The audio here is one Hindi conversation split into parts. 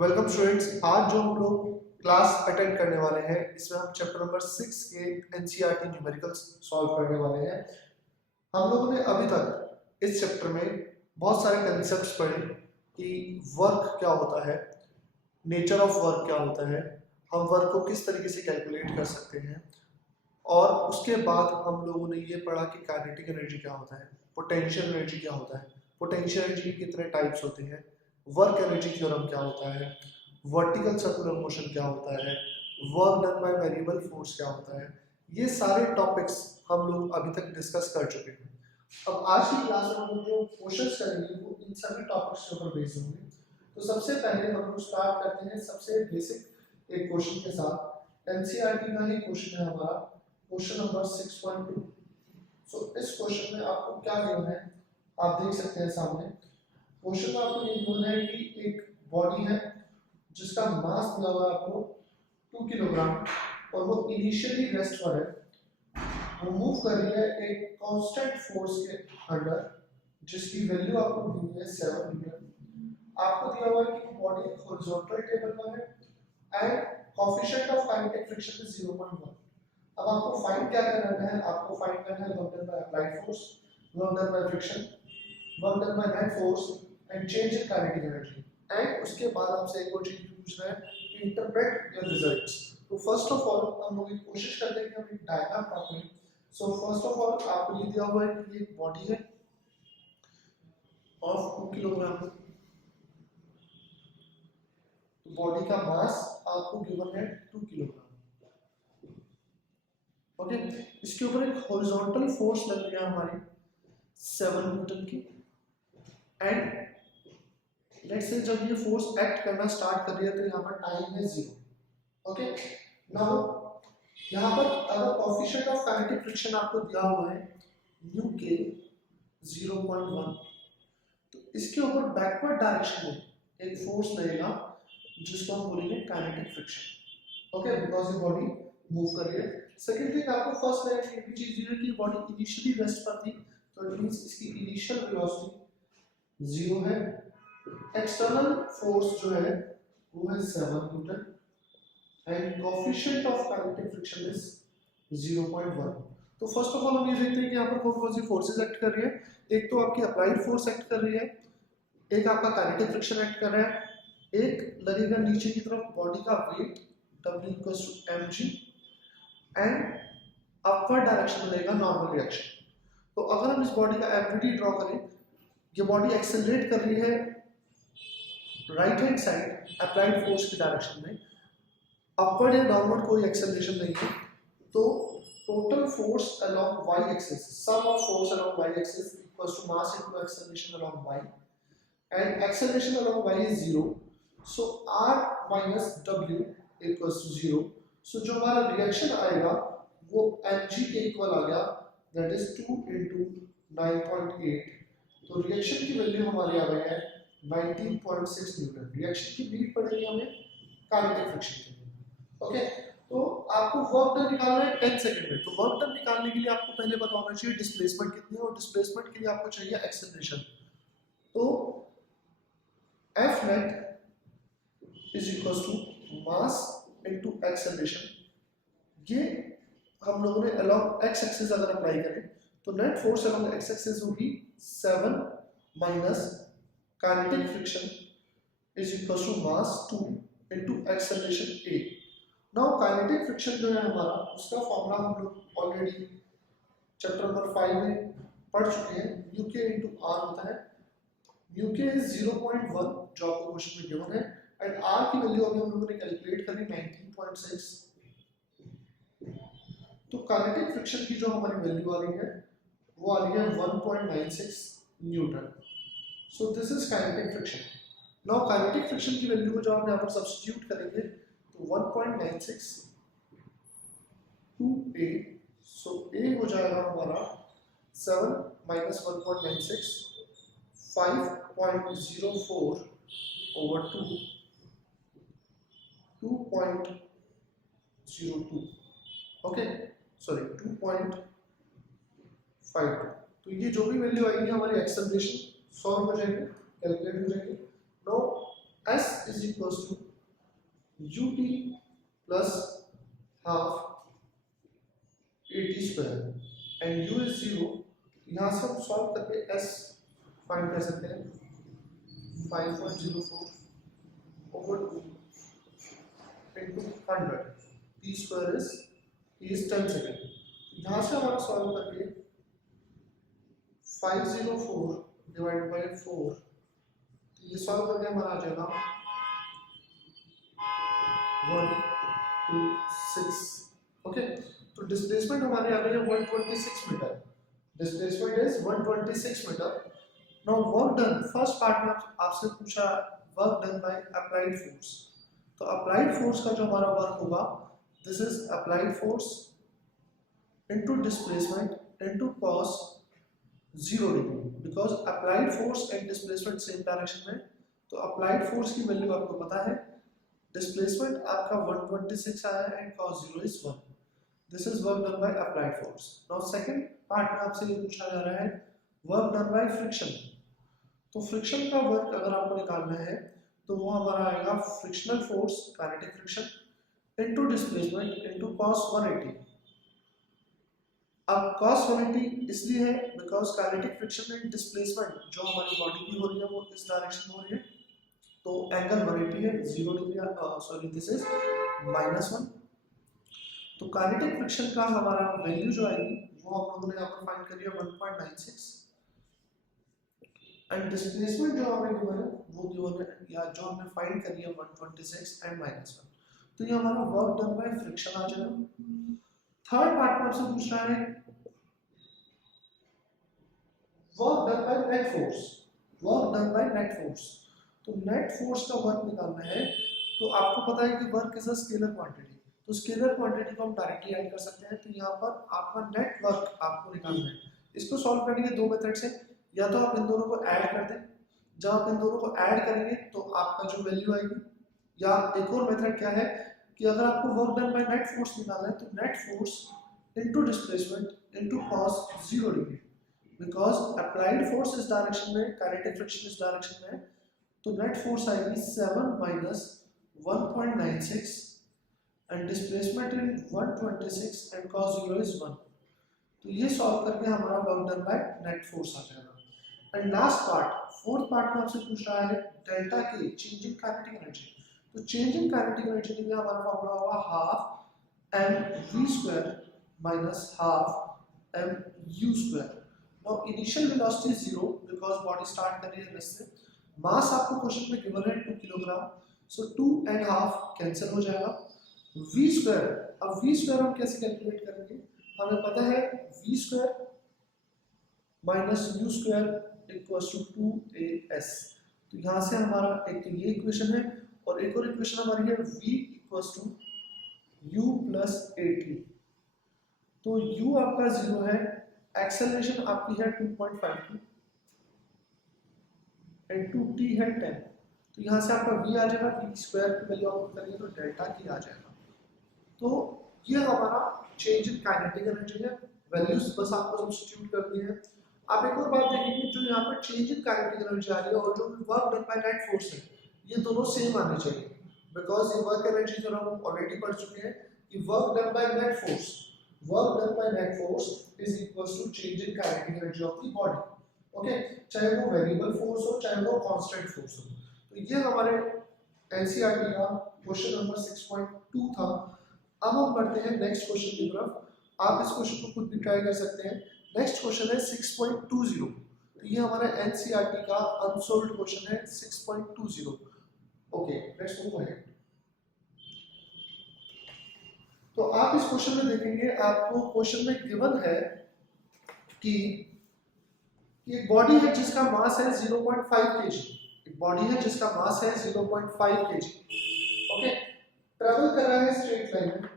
Welcome students. आज जो हम लोग क्लास अटेंड करने वाले हैं इसमें हम चैप्टर नंबर 6 के एनसीईआरटी न्यूमेरिकल्स सॉल्व करने वाले हैं। हम लोगों ने अभी तक इस चैप्टर में बहुत सारे कंसेप्ट्स पढ़े कि वर्क क्या होता है, नेचर ऑफ वर्क क्या होता है, हम वर्क को किस तरीके से कैलकुलेट कर सकते हैं, और उसके बाद हम लोगों ने ये पढ़ा कि काइनेटिक एनर्जी क्या होता है, पोटेंशियल एनर्जी क्या होता है, पोटेंशियल एनर्जी के कितने टाइप्स होते हैं, वर्क एनर्जी थ्योरम क्या होता है, वर्टिकल सर्कुलर मोशन क्या होता है, work done by variable force क्या होता है। ये सारे टॉपिक्स हम लोग अभी तक डिस्कस कर चुके हैं। अब आज की क्लास में हम लोग जो क्वेश्चंस करेंगे वो इन सभी टॉपिक्स के ऊपर बेस्ड होंगे। तो सबसे पहले हम लोग स्टार्ट करते हैं सबसे बेसिक एक क्वेश्चन के साथ। एनसीईआरटी का ही क्वेश्चन है हमारा, क्वेश्चन नंबर 6.2। सो इस क्वेश्चन में आपको क्या गिवन है आप देख सकते हैं सामने। क्वेश्चन में आपको ये गिवन है कि एक बॉडी है जिसका मास दिया हुआ है आपको 2 किलोग्राम और वो इनिशियली रेस्ट पर है, वो मूव कर रही है एक कांस्टेंट फोर्स के अंडर जिसकी वैल्यू आपको दी हुई है 7 न्यूटन। आपको दिया हुआ है कि बॉडी एक हॉरिजॉन्टल टेबल पर है and coefficient of kinetic friction is 0.1। अब आपको फाइंड क्या करना है, आपको फाइंड करना है work done by applied force, work done by friction, work done by net force and change in kinetic energy. And उसके बाद आपसे एक और चीज पूछ रहा है, इंटरप्रेट योर रिजल्ट्स। तो फर्स्ट ऑफ ऑल हम लोग एक कोशिश करते हैं कि हम एक डायग्राम ड्रॉ करें। सो फर्स्ट ऑफ ऑल आपको ये दिया हुआ है कि ये एक बॉडी है ऑफ 2 किलोग्राम। तो बॉडी का मास आपको गिवन है 2 किलोग्राम। ओके, इसके ऊपर एक हॉरिजॉन्टल फोर्स लग रही है हमारी 7 न्यूटन की। एंड लेट्स से जब ये फोर्स एक्ट करना स्टार्ट कर रही है तो यहाँ पर टाइम है 0। ओके, नाउ यहाँ पर अगर कोएफिशिएंट ऑफ काइनेटिक फ्रिक्शन आपको दिया हुआ है न्यू के 0.1, तो इसके ऊपर बैकवर्ड डायरेक्शन में एक फोर्स लगेगा जिसको हम बोलेंगे काइनेटिक फ्रिक्शन। ओके, बिकॉज ये बॉडी मूव कर रही है। सेकंड थिंग आपको फर्स्ट लेवल ये भी चीज दी है कि बॉडी इनिशियली रेस्ट पर थी, तो इट मींस इसकी इनिशियल वेलोसिटी 0 है। एक्सटर्नल फोर्स जो है वो है 7 Newton and coefficient of kinetic friction is 0.1। तो फर्स्ट ऑफ ऑल हम ये देखते हैं कि यहाँ पर कौन कौन सी फोर्सेस एक्ट कर रही है। एक तो आपकी अप्लाइड फोर्स एक्ट कर रही है, एक आपका काइनेटिक फ्रिक्शन एक्ट कर रहा है, एक लगेगा नीचे की तरफ बॉडी का wait W=mg and upward direction में लगेगा नॉर्मल रिएक्शन। तो अगर हम इस बॉडी का एफवीडी ड्रॉ करें, ये बॉडी एक्सेलरेट कर रही है right hand side applied force की डायरेक्शन में, अपवर्ड या डाउनवर्ड कोई एक्सेलरेशन नहीं है। तो total force along y axis, sum of force along y axis equals to mass into acceleration along y and acceleration along y is 0। So r minus w equals to 0। So जो हमारा रिएक्शन आएगा वो mg के इक्वल आ गया, दैट इज 2 into 9.8। तो रिएक्शन की वैल्यू हमारी आ गई है 19.6 न्यूटन। रिएक्शन की नीड पड़ेगी हमें काइनेटिक फ्रिक्शन के लिए। ओके, तो आपको वर्क डन निकालना है 10 सेकंड में। तो वर्क डन निकालने के लिए आपको पहले पता होना चाहिए डिस्प्लेसमेंट कितनी है, और डिस्प्लेसमेंट के लिए आपको चाहिए एक्सेलरेशन। तो F net is equal to mass into acceleration. ये हम लोगों ने अलोंग x एक्सिस अगर अप्लाई करें तो net force along x axis होगी 7 minus kinetic friction is equal to mass 2 into acceleration a। Now kinetic friction जो है हमारा, उसका फॉर्मूला हम लोग ऑलरेडी चैप्टर नंबर 5 में पढ़ चुके हैं। म्यू के इनटू आर होता है, म्यू के इज 0.1 जो आपको क्वेश्चन में गिवन है एंड आर की वैल्यू अभी हम लोगों ने कैलकुलेट करी 19.6। तो काइनेटिक फ्रिक्शन की जो हमारी वैल्यू आ रही है वो आ रही है 1.96 Newton. So this is kinetic friction. Now kinetic friction की वैल्यू को जब हम यहाँ पर सब्स्टिट्यूट करेंगे तो 1.96 टू a, सो a हो जाएगा हमारा 7 माइनस 1.96 5.04 over 2 2.02। Okay, sorry 2.52। तो ये जो भी वैल्यू आएगी हमारी एक्सेलरेशन सॉल्व हो जाएगी, कैलकुलेट हो जाएगी। Now S is equals to ut plus half at square and u is 0। यहाँ से हम सॉल्व करके S फाइंड कर सकते हैं 5.04 over 2 into 100। t square is 10 second. यहाँ से हमारा सॉल्व करके 504 डिवाइड बाय 4, ये सॉल्व करके हमारा आ जाएगा 126। ओके, तो डिस्प्लेसमेंट हमारे आ गई है 126 metre. Displacement is 126 metre. Now work done, first part में आपसे पूछा work done by applied force. तो अप्लाइड फोर्स का जो हमारा वर्क होगा, this is applied force into displacement into cos 0 degree, because applied force and displacement same direction में। तो अप्लाइड फोर्स की वैल्यू आपको पता है, डिस्प्लेसमेंट आपका 126 आया and cos 0 is 1। This is work done by applied force. Now second part में आपसे ये पूछा जा रहा है वर्क डन बाय फ्रिक्शन। तो फ्रिक्शन का वर्क अगर आपको निकालना है तो वो हमारा आएगा frictional force, kinetic friction into displacement into cos 180। अब cos 180 इसलिए है because kinetic friction and displacement जो हमारी बॉडी की हो रही है वो इस डायरेक्शन में हो रही है, तो एंगल 180 है, 0 डिग्री, सॉरी दिस इज -1। तो काइनेटिक फ्रिक्शन का हमारा वैल्यू जो आएगी वो हम लोगों ने यहाँ पर फाइंड करी है 1.96 एंड डिस्प्लेसमेंट जो हमें गिवन है वो गिवन है या जो हमने फाइंड करी है 126 एंड -1। तो ये हमारा वर्क डन बाय फ्रिक्शन आ जाएगा। थर्ड पार्ट में आपसे पूछ रहा है work done by net force. Work done by net force, तो नेट फोर्स का वर्क निकालना है तो आपको पता है कि work is a scalar quantity. तो स्केलर क्वांटिटी को हम डायरेक्टली ऐड कर सकते हैं। तो यहाँ पर आपका नेट वर्क आपको निकालना है। इसको सॉल्व करने के दो मेथड से, या तो आप इन दोनों को ऐड कर दें, जब आप इन दोनों को ऐड करेंगे तो आपका जो वैल्यू आएगी, या एक और मेथड क्या है कि अगर आपको work done by net force निकालना है तो net force into displacement into cos 0 degree, because applied force इस डायरेक्शन में, काइनेटिक फ्रिक्शन इस डायरेक्शन में, तो नेट फोर्स आएगी 7 minus 1.96 and displacement in 126 and cos 0 is 1। तो ये सॉल्व करके हमारा work done by net force आ जाएगा। And last part, fourth part में आपसे पूछ रहा है डेल्टा के, चेंज इन काइनेटिक एनर्जी। तो चेंज इन काइनेटिक एनर्जी के लिए हमारा फॉर्मूला होगा half m v square minus half m u square. Now initial velocity 0 because body start कर रही है रेस्ट से। मास आपको क्वेश्चन में गिवन है 2 kilogram, so 2 and half cancel हो जाएगा। v स्क्वायर, अब v स्क्वायर हम कैसे कैलकुलेट करेंगे, हमें पता है v square minus u square equals to 2as। तो यहाँ से हमारा एक तो ये इक्वेशन है और एक और इक्वेशन हमारी है v equals to u plus at। तो u आपका 0 है, एक्सेलरेशन आपकी है 2.52 एंड 2t है 10। तो यहाँ से आपका v आ जाएगा, v स्क्वायर की वैल्यू आप करेंगे तो डेल्टा की आ जाएगा। तो ये हमारा चेंज इन काइनेटिक एनर्जी है, वैल्यूज बस आपको सब्स्टिट्यूट करनी है। आप एक और बात देखेंगे, जो यहाँ पर चेंज इन काइनेटिक एनर्जी आ रही है और जो work done by net force है, ये दोनों सेम आने चाहिए, बिकॉज ये वर्क एनर्जी जो हम ऑलरेडी पढ़ चुके हैं कि work done by net force, work done by net force is equals to change in kinetic energy of the body. Okay, चाहे वो वेरिएबल फोर्स हो चाहे वो कांस्टेंट फोर्स हो। तो ये हमारे एनसीईआरटी का क्वेश्चन नंबर 6.2 था। अब हम बढ़ते हैं नेक्स्ट क्वेश्चन की तरफ। आप इस क्वेश्चन को खुद भी ट्राई कर सकते हैं। नेक्स्ट क्वेश्चन है 6.20। तो ये हमारा एनसीईआरटी का अनसॉल्व्ड क्वेश्चन है 6.20। Okay, let's move ahead. तो आप इस क्वेश्चन में देखेंगे, आपको क्वेश्चन में गिवन है कि एक बॉडी है जिसका मास है 0.5 kg। एक बॉडी है जिसका मास है 0.5 kg। ओके, ट्रैवल कर रहा है स्ट्रेट लाइन में,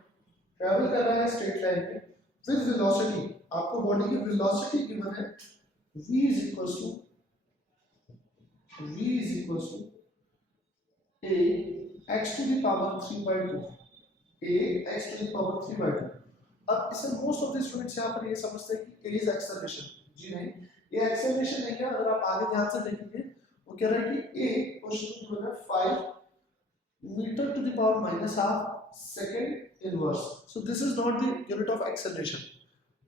ट्रैवल कर रहा है स्ट्रेट लाइन में विद वेलोसिटी। आपको बॉडी की वेलोसिटी गिवन है v is equals to a x to the power 3/2, a x to the power 3/2। अब इससे मोस्ट ऑफ द स्टूडेंट्स यहाँ पर ये समझते हैं कि a इज एक्सेलरेशन। जी नहीं, ये एक्सेलरेशन नहीं है। अगर आप आगे ध्यान से देखेंगे वो कह रहा है कि ए क्वेश्चन गिवन है 5 metre to the power minus half second inverse. So this is not the unit of acceleration,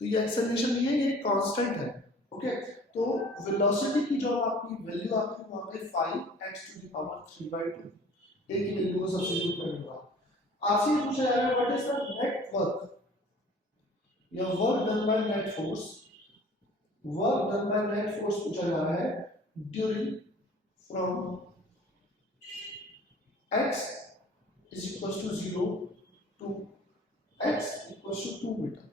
तो ये एक्सेलरेशन नहीं है, ये कांस्टेंट है। ओके, तो वेलोसिटी की जो आपकी वैल्यू आती है वहां पे 5x टू द पावर 3/2 ए की वैल्यू को सब्स्टिट्यूट करने के बाद आपसे ये पूछा जा रहा है what is the net work या work done by net force, work done by net force पूछा जा रहा है during from x is equals to 0 to x equals to 2 metre,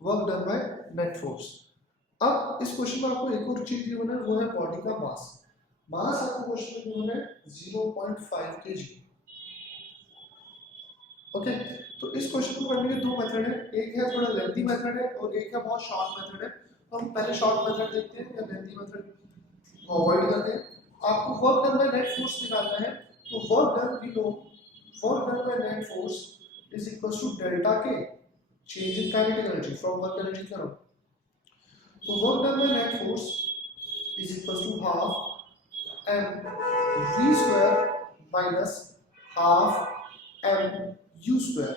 work done by net force. अब इस क्वेश्चन में आपको एक और चीज गिवन है, वो है बॉडी का मास। मास आपको क्वेश्चन में गिवन है 0.5 kg। ओके, तो इस क्वेश्चन को करने के दो मेथड है, एक है थोड़ा लेंथी मेथड है और एक है बहुत शॉर्ट मेथड है। तो हम पहले शॉर्ट मेथड देखते हैं या लेंथी मेथड को अवॉइड करते हैं। आपको work done by net force निकालना है, तो work done we know work done by net force is equals to delta के change in kinetic energy from work energy theorem. तो work done by net force is equals to half m v square minus half m u square.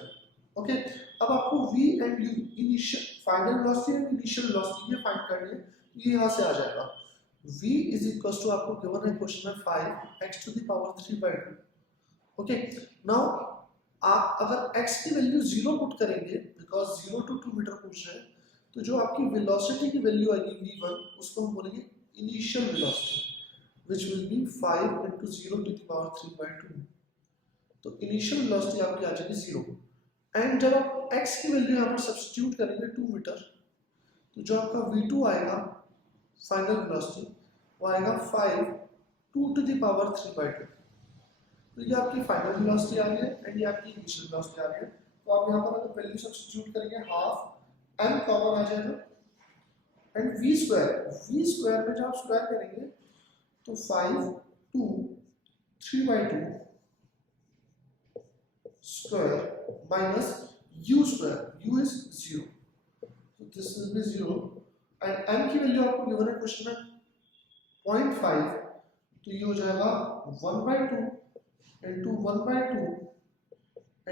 Okay, अब आपको v and u initial final velocity and initial velocity ये फाइंड करनी है। ये यहां से आ जाएगा v इज इक्वल्स टू आपको गिवन है क्वेश्चन में 5x to the power 3/2। Okay, now आप अगर x की वैल्यू 0 पुट करेंगे बिकॉज 0 to 2 मीटर पूछ रहे हैं, तो जो आपकी वेलोसिटी की वैल्यू आएगी v1 उसको हम बोलेंगे initial velocity which will be 5 into 0 to the power 3/2। तो इनिशियल वेलोसिटी आपकी आ जाएगी 0 एंड जब आप x की वैल्यू यहाँ पर सब्स्टिट्यूट करेंगे 2 मीटर, तो जो आपका v2 आएगा फाइनल वेलोसिटी वो आएगा 5 2 to the power 3/2। तो ये आपकी फाइनल वेलोसिटी आ रही है एंड ये आपकी इनिशियल वेलोसिटी आ रही है। तो आप यहाँ पर अगर वैल्यू सब्स्टिट्यूट करेंगे हाफ m कॉमन आ जाएगा एंड v स्क्वायर में जब आप स्क्वायर करेंगे तो 5 2 3/2 square minus u square, u is 0, so this will be 0 and m की वैल्यू आपको गिवन है क्वेश्चन में 0.5, तो ये हो जाएगा 1/2 into 1/2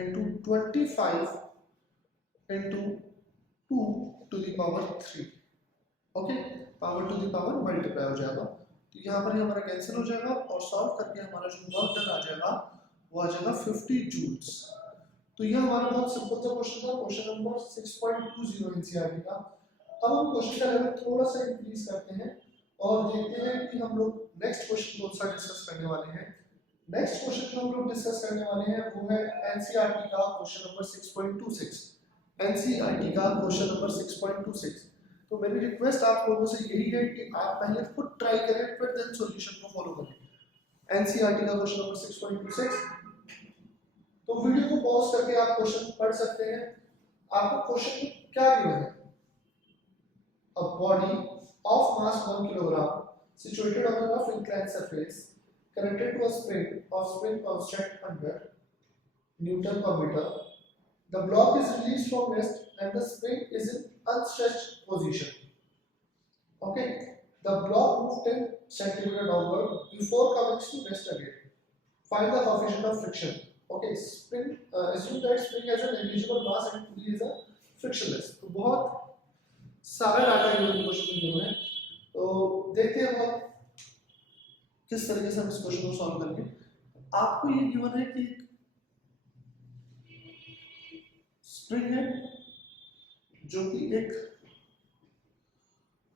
into 25 into 2 to the power 3। Okay, power to the power multiply हो जाएगा, तो यहाँ पर हमारा कैंसिल हो जाएगा और सॉल्व करके हमारा जो वर्क डन आ जाएगा वो आ जाएगा 50 जूल्स। तो ये हमारा बहुत सिंपल सा क्वेश्चन था, क्वेश्चन नंबर 6.20 एनसीईआरटी का। अब हम क्वेश्चन का लेवल थोड़ा सा इंक्रीज करते हैं और देखते हैं कि हम लोग नेक्स्ट क्वेश्चन कौन सा डिस्कस करने वाले हैं। नेक्स्ट क्वेश्चन जो हम लोग डिस्कस करने वाले हैं वो है एनसीईआरटी का क्वेश्चन नंबर 6.26। एनसीईआरटी का क्वेश्चन नंबर 6.26। तो मेरी रिक्वेस्ट आप लोगों से यही है कि आप पहले खुद ट्राई करें फिर देन सॉल्यूशन को फॉलो करें। एनसीईआरटी का क्वेश्चन नंबर 6.26। तो वीडियो को पॉज करके आप क्वेश्चन पढ़ सकते हैं। आपको क्वेश्चन क्या गिवन है, a body of mass 1 kilogram situated on a rough inclined surface connected to a spring constant 100 Newton per meter. The block is released from rest and the spring is in unstretched position. Okay, the block moved 10 centimeter downward before coming to rest again. Find the coefficient of friction. Okay, spring assume that spring has a negligible mass and pulley is a frictionless। तो बहुत सारा डाटा गिवन क्वेश्चन में गिवन है, तो देखते हैं बहुत किस तरीके से हम इस क्वेश्चन को सॉल्व करेंगे। आपको ये गिवन है कि स्प्रिंग है जो कि एक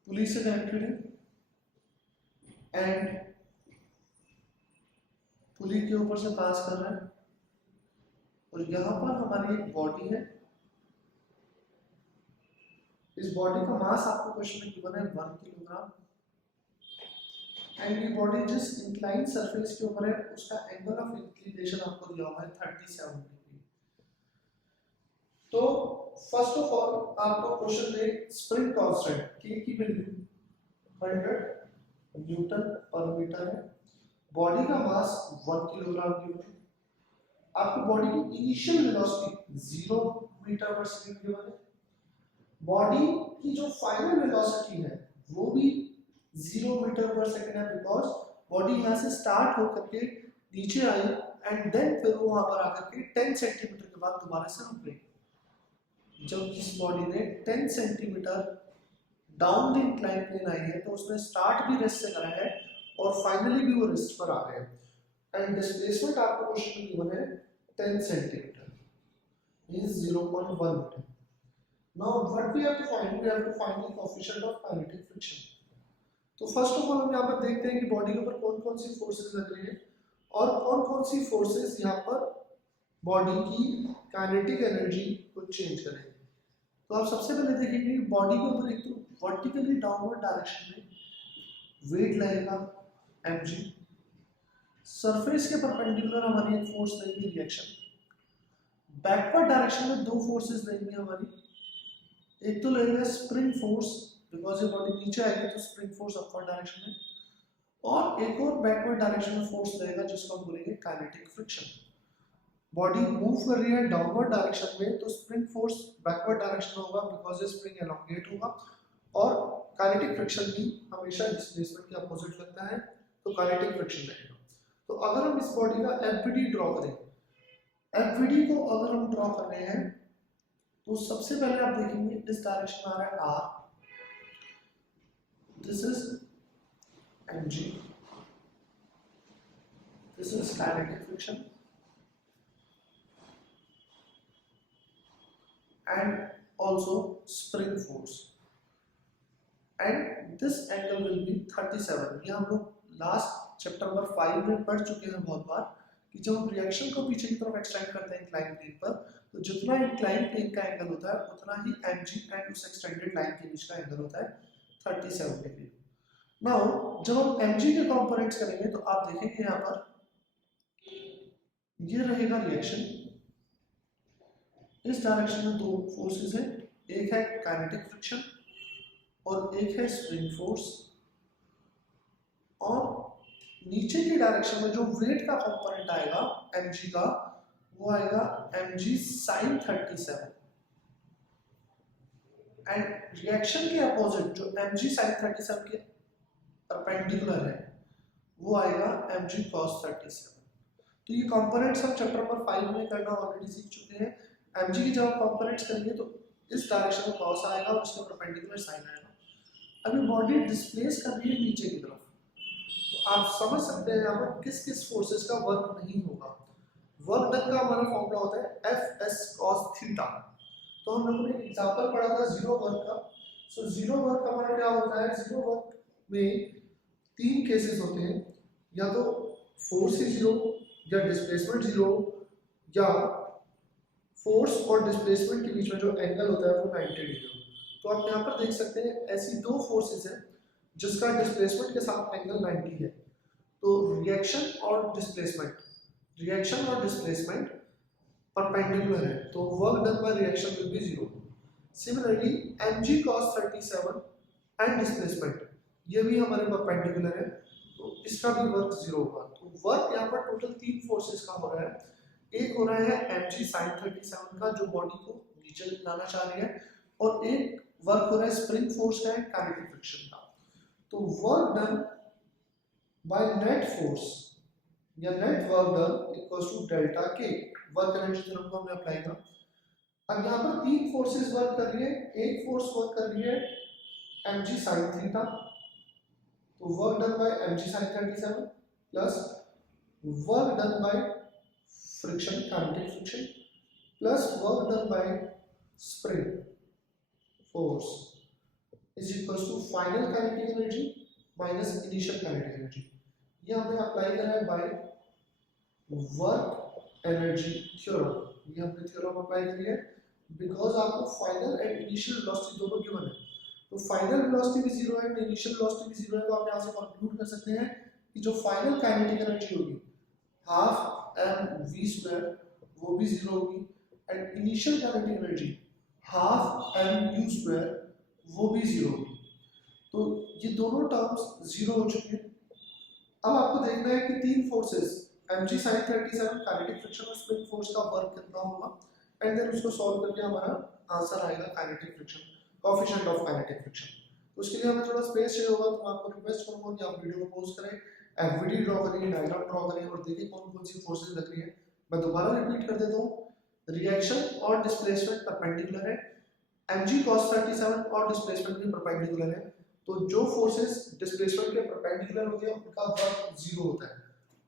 पुली से कनेक्टेड है एंड पुली के ऊपर से पास कर रहा है और यहाँ पर हमारी एक बॉडी है। इस बॉडी का मास आपको क्वेश्चन में गिवन है 1 किलोग्राम एंड ये बॉडी जिस इंक्लाइन सरफेस के ऊपर है उसका एंगल ऑफ इंक्लिनेशन आपको दिया हुआ है 37 डिग्री। तो फर्स्ट ऑफ ऑल आपको क्वेश्चन में स्प्रिंग कांस्टेंट के की वैल्यू 100 न्यूटन पर मीटर है, बॉडी का मास 1 किलोग्राम गिवन है, आपको बॉडी की initial velocity 0 metre per second given है, बॉडी की जो फाइनल वेलोसिटी है वो भी 0 मीटर पर सेकंड है, बिकॉज बॉडी यहाँ से स्टार्ट होकर के नीचे आई एंड देन फिर वो वहां पर आकर के 10 सेंटीमीटर के बाद दोबारा से रुक गई। जब इस बॉडी ने 10 centimetre down the incline plane आई है तो उसने स्टार्ट भी रेस्ट से करा है और फाइनली भी वो रेस्ट पर आ गए। एंड डिस्प्लेसमेंट आपको क्वेश्चन में गिवन है 10 centimetre means 0.1 metre. Now what we have to find, we have to find the coefficient of kinetic friction. तो फर्स्ट ऑफ ऑल हम यहाँ पर देखते हैं कि बॉडी के ऊपर कौन कौन सी फोर्सेस लग रही है और कौन कौन सी फोर्सेस यहाँ पर बॉडी की काइनेटिक एनर्जी को चेंज करेंगे। तो आप सबसे पहले देखेंगे बॉडी के ऊपर एक तो वर्टिकली डाउनवर्ड डायरेक्शन में वेट लगेगा mg, सरफेस के परपेंडिकुलर हमारी एक फोर्स लगेगी रिएक्शन, बैकवर्ड डायरेक्शन में दो फोर्सेस लगेंगी हमारी, एक तो लगेगा स्प्रिंग फोर्स बिकॉज ये बॉडी नीचे आएगी तो स्प्रिंग फोर्स अपवर्ड डायरेक्शन में, और एक और बैकवर्ड डायरेक्शन में फोर्स लगेगा जिसको हम बोलेंगे काइनेटिक फ्रिक्शन। बॉडी मूव कर रही है डाउनवर्ड डायरेक्शन में तो स्प्रिंग फोर्स बैकवर्ड डायरेक्शन में होगा बिकॉज ये स्प्रिंग एलोंगेट होगा, और काइनेटिक फ्रिक्शन भी हमेशा डिस्प्लेसमेंट के अपोजिट लगता है तो काइनेटिक फ्रिक्शन रहेगा। तो अगर हम इस बॉडी का एफवीडी ड्रॉ करें, एफवीडी को अगर हम ड्रॉ कर रहे हैं तो सबसे पहले आप देखेंगे इस डायरेक्शन में आ रहा है r, this is mg, this is kinetic friction and also spring force and this angle will be 37। ये हम लोग लास्ट चैप्टर नंबर 5 में पढ़ चुके हैं बहुत बार कि जब हम रिएक्शन को पीछे की तरफ एक्सटेंड करते हैं इंक्लाइन प्लेन पर तो जितना इंक्लाइन प्लेन का एंगल होता है उतना ही mg एंड उस एक्सटेंडेड लाइन के बीच का एंगल होता है 37 डिग्री। नाउ जब हम mg के कंपोनेंट्स करेंगे तो आप देखेंगे यहाँ पर ये रहेगा रिएक्शन, इस डायरेक्शन में दो फोर्सेस हैं, एक है काइनेटिक फ्रिक्शन और एक है स्प्रिंग फोर्स, और नीचे की डायरेक्शन में जो वेट का कंपोनेंट आएगा mg का वो आएगा mg sin 37 एंड रिएक्शन के अपोजिट जो mg sin 37 के परपेंडिकुलर है वो आएगा mg cos 37। तो ये कंपोनेंट्स हम चैप्टर नंबर 5 में करना ऑलरेडी सीख चुके हैं। mg की जब आप कंपोनेंट्स करेंगे तो इस डायरेक्शन में cos आएगा और उसके परपेंडिकुलर sin आएगा। अभी बॉडी डिस्प्लेस कर रही है नीचे की तरफ तो आप समझ सकते हैं यहाँ पर किस किस फोर्सेस का वर्क नहीं होगा। वर्क डन का हमारा फॉर्मूला होता है Fs cos थीटा। तो हम लोगों ने एग्जांपल पढ़ा था जीरो वर्क का। सो जीरो वर्क हमारा क्या होता है, जीरो वर्क में तीन केसेस होते हैं, या तो फोर्स ही जीरो या डिस्प्लेसमेंट जीरो या फोर्स और डिस्प्लेसमेंट के बीच में जो एंगल होता है वो 90 डिग्री हो। तो आप यहाँ पर देख सकते हैं ऐसी दो फोर्सेस हैं जिसका डिस्प्लेसमेंट के साथ एंगल 90 है। तो रिएक्शन और डिस्प्लेसमेंट परपेंडिकुलर है तो work done by reaction will be zero. Similarly mg cos 37 and displacement ये भी हमारे परपेंडिकुलर है तो इसका भी वर्क जीरो होगा। तो वर्क यहाँ पर टोटल तीन फोर्सेस का हो रहा है, एक हो रहा है mg sin 37 का जो बॉडी को नीचे लाना चाह रही है, और एक वर्क हो रहा है स्प्रिंग फोर्स का एंड काइनेटिक फ्रिक्शन का। तो work done by net force या net work done equals to delta के, वर्क एनर्जी थ्योरम को हमने अप्लाई करा। अब यहाँ पर तीन फोर्सेस वर्क कर रही है, एक फोर्स वर्क कर रही है mg sin थीटा, तो work done by mg sin 37 plus work done by friction kinetic friction plus work done by spring force is equals to final kinetic energy minus initial kinetic energy. ये हमने अप्लाई करा है बाय वर्क एनर्जी थ्योरम। ये हमने थ्योरम अप्लाई करी है बिकॉज आपको फाइनल एंड इनिशियल वेलोसिटी दोनों गिवन है। तो फाइनल वेलोसिटी भी जीरो है एंड इनिशियल वेलोसिटी भी जीरो है, तो आप यहाँ से कंक्लूड कर सकते हैं कि जो फाइनल काइनेटिक एनर्जी होगी हाफ mv² वो भी जीरो होगी and initial kinetic energy half mu² वो भी जीरो होगी। तो ये दोनों टर्म्स जीरो हो चुके हैं। अब आपको देखना है कि तीन forces mg sin 37 kinetic friction और स्प्रिंग फोर्स का वर्क कितना होगा एंड देन उसको सॉल्व करके हमारा आंसर आएगा kinetic friction, coefficient of kinetic friction. तो उसके लिए हमें थोड़ा स्पेस चाहिए होगा, तो मैं आपको रिक्वेस्ट करूंगा कि आप वीडियो को पॉज करें, एफवीडी ड्रॉ करिए, डायग्राम ड्रॉ करें और देखिए कौन कौन सी फोर्सेज लग रही है। मैं दोबारा रिपीट कर देता हूँ, रिएक्शन और डिस्प्लेसमेंट परपेंडिकुलर है, mg cos 37 और डिस्प्लेसमेंट भी परपेंडिकुलर है, तो जो फोर्सेस डिस्प्लेसमेंट के परपेंडिकुलर होते हैं उनका वर्क जीरो होता है।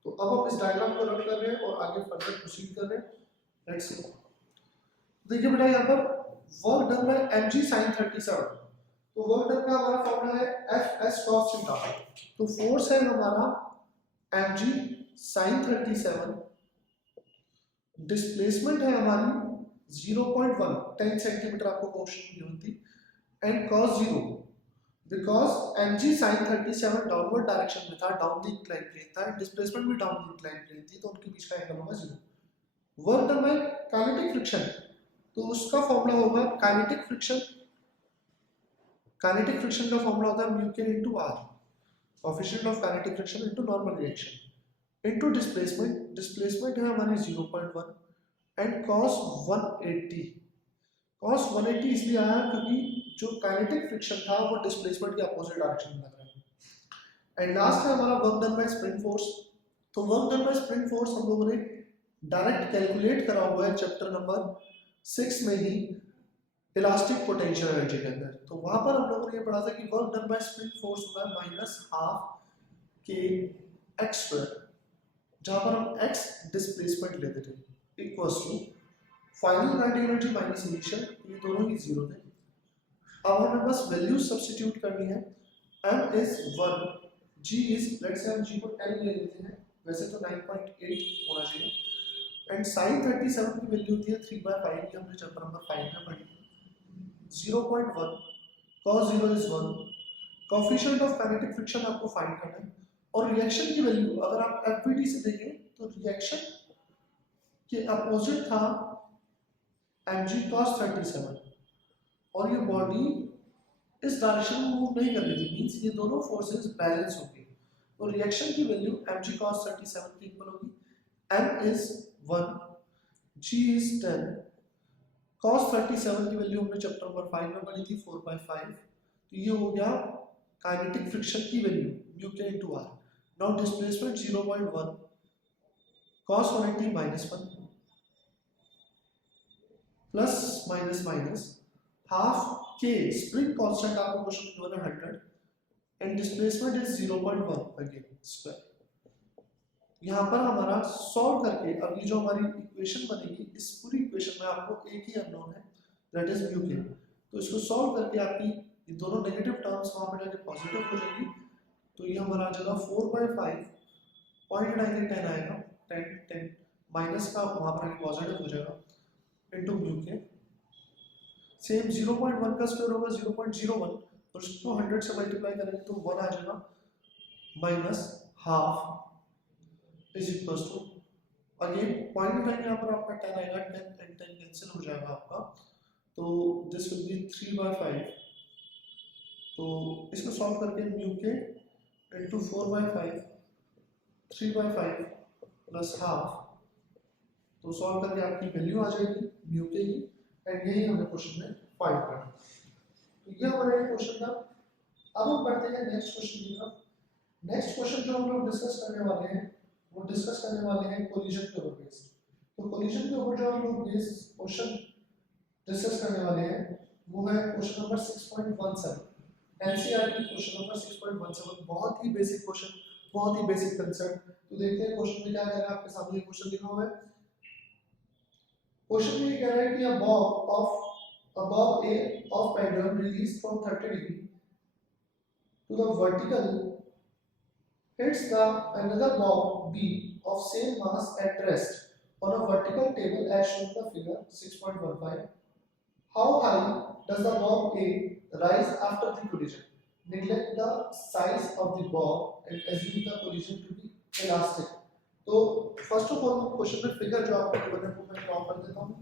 तो अब हम इस डायग्राम को रन कर रहे हैं और आगे फर्दर प्रोसीड कर रहे हैं। लेट्स सी, देखिए बेटा यहाँ पर work done by mg sin 37, तो वर्क डन का हमारा फॉर्मूला है fs cos थीटा, तो फोर्स है हमारा mg sin 37, डिस्प्लेसमेंट है हमारी 0.1 10 सेंटीमीटर आपको क्वेश्चन की गिवन थी, and cos 0 because mg sin 37 downward direction में था, डाउन द इंक्लाइन प्लेन था, डिस्प्लेसमेंट भी डाउन द इंक्लाइन प्लेन थी, तो उनके बीच का एंगल होगा 0। Work done by kinetic friction, तो उसका फॉर्मूला होगा काइनेटिक फ्रिक्शन, काइनेटिक फ्रिक्शन का फॉर्मूला होता है म्यू के into R, coefficient of kinetic friction into normal reaction into displacement, displacement है हमारी 0.1 एंड cos 180, cos 180 इसलिए आया क्योंकि जो काइनेटिक फ्रिक्शन था वो डिस्प्लेसमेंट के अपोजिट डायरेक्शन में लग रहा है। एंड लास्ट है हमारा work done by spring force, तो work done by spring force हम लोगों ने डायरेक्ट कैलकुलेट करा हुआ है चैप्टर नंबर 6 में ही, इलास्टिक पोटेंशियल एनर्जी के अंदर। तो वहां पर हम लोगों ने ये पढ़ा था कि work done by spring force होगा -12 के एक्स स्क्वायर, जहां पर हम x डिस्प्लेसमेंट लेते थे, equals to final kinetic energy minus initial, ये दोनों ही जीरो थे। अब हमें बस वैल्यू सब्स्टिट्यूट करनी है, m is 1, g is, let's say हम g को 10 ले लेते हैं, वैसे तो 9.8 होना चाहिए, एंड sin 37 की वैल्यू होती है 3/5, ये हमने चैप्टर नंबर 5 में पढ़ी, 0.1 cos 0 is 1, coefficient of kinetic friction आपको फाइंड करना है, और रिएक्शन की वैल्यू अगर आप एफवीडी से देखें तो रिएक्शन के अपोजिट था mg cos 37, और ये बॉडी इस डायरेक्शन में मूव नहीं कर रही थी, मींस ये दोनों फोर्सेस बैलेंस होंगे, तो रिएक्शन की वैल्यू mg cos 37 की इक्वल होगी, m is 1, g is 10, cos 37 की वैल्यू हमने चैप्टर नंबर 5 में पढ़ी थी 4/5, तो ये हो गया काइनेटिक फ्रिक्शन की वैल्यू म्यू के into R. Now displacement 0.1 cos 180 -1 plus minus minus half k spring constant आपको क्वेश्चन में गिवन है 100 and displacement is 0.1 again square. यहाँ पर हमारा सॉल्व करके अब ये जो हमारी इक्वेशन बनेगी, इस पूरी इक्वेशन में आपको एक ही अननोन है, दैट इज म्यू के, तो इसको सॉल्व करके आपकी ये दोनों नेगेटिव टर्म्स वहाँ पे जाके पॉजिटिव हो जाएगी, तो ये हमारा आ जाएगा 4/5, पॉइंट आएंगे 10 आएगा, 10 माइनस का वहाँ पर आगे पॉजिटिव हो जाएगा इनटू म्यू के, सेम 0.1 का स्क्वायर होगा 0.01, और इसको 100 से मल्टीप्लाई करेंगे तो 1 आ जाएगा, minus half is equal to, again point उठाएंगे यहाँ पर आपका 10 आएगा, 10 एंड 10 कैंसिल हो जाएगा आपका, तो दिस विल बी 3/5, तो इसको सॉल्व करके म्यू के इनटू 4/5, 3/5 प्लस हाफ, तो सॉल्व करके आपकी वैल्यू आ जाएगी म्यू के की, एंड यही हमें क्वेश्चन में फाइंड करना है। तो ये हमारा क्वेश्चन था। अब हम बढ़ते हैं नेक्स्ट क्वेश्चन की तरफ। नेक्स्ट क्वेश्चन जो हम लोग डिस्कस करने वाले हैं वो डिस्कस करने वाले हैं कोलिजन के ऊपर बेस्ड। तो कोलिजन के ऊपर जो हम लोग बेस क्वेश्चन डिस्कस करने वाले हैं वो है question number 6.17, NCERT question number 6.17, बहुत ही बेसिक क्वेश्चन, बहुत ही बेसिक कंसेप्ट। तो देखते हैं क्वेश्चन में क्या कह रहा है, आपके सामने क्वेश्चन लिखा हुआ है। क्वेश्चन में ये कह रहा है कि a bob A of pendulum released from 30 degree to the vertical hits the another bob B of same mass at rest on a vertical table as shown in the figure 6.15. How high does the bob A rise after the collision? Neglect the size of the bob and assume the collision to be elastic. तो फर्स्ट ऑफ ऑल हम क्वेश्चन में फिगर जो आपको गिवन है वो मैं ड्रॉ कर देता हूँ।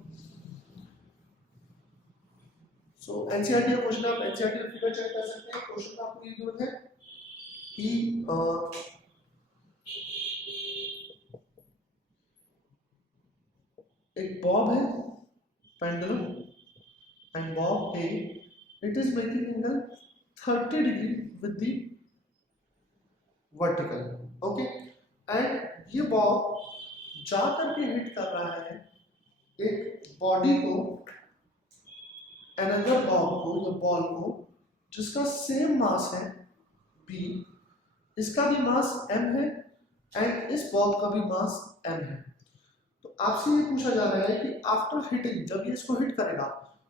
सो एनसीईआरटी का क्वेश्चन, आप एनसीईआरटी का फिगर चेक कर सकते हैं। क्वेश्चन में आपको ये गिवन है कि एक बॉब है pendulum and Bob A, it is making angle 30 degree with the vertical, okay. And ये बॉब जा करके हिट कर रहा है एक बॉडी को, अनदर बॉब को या बॉल को, जिसका सेम मास है b, इसका भी मास m है एंड इस बॉब का भी मास m है। तो आपसे ये पूछा जा रहा है कि आफ्टर हिटिंग, जब ये इसको हिट करेगा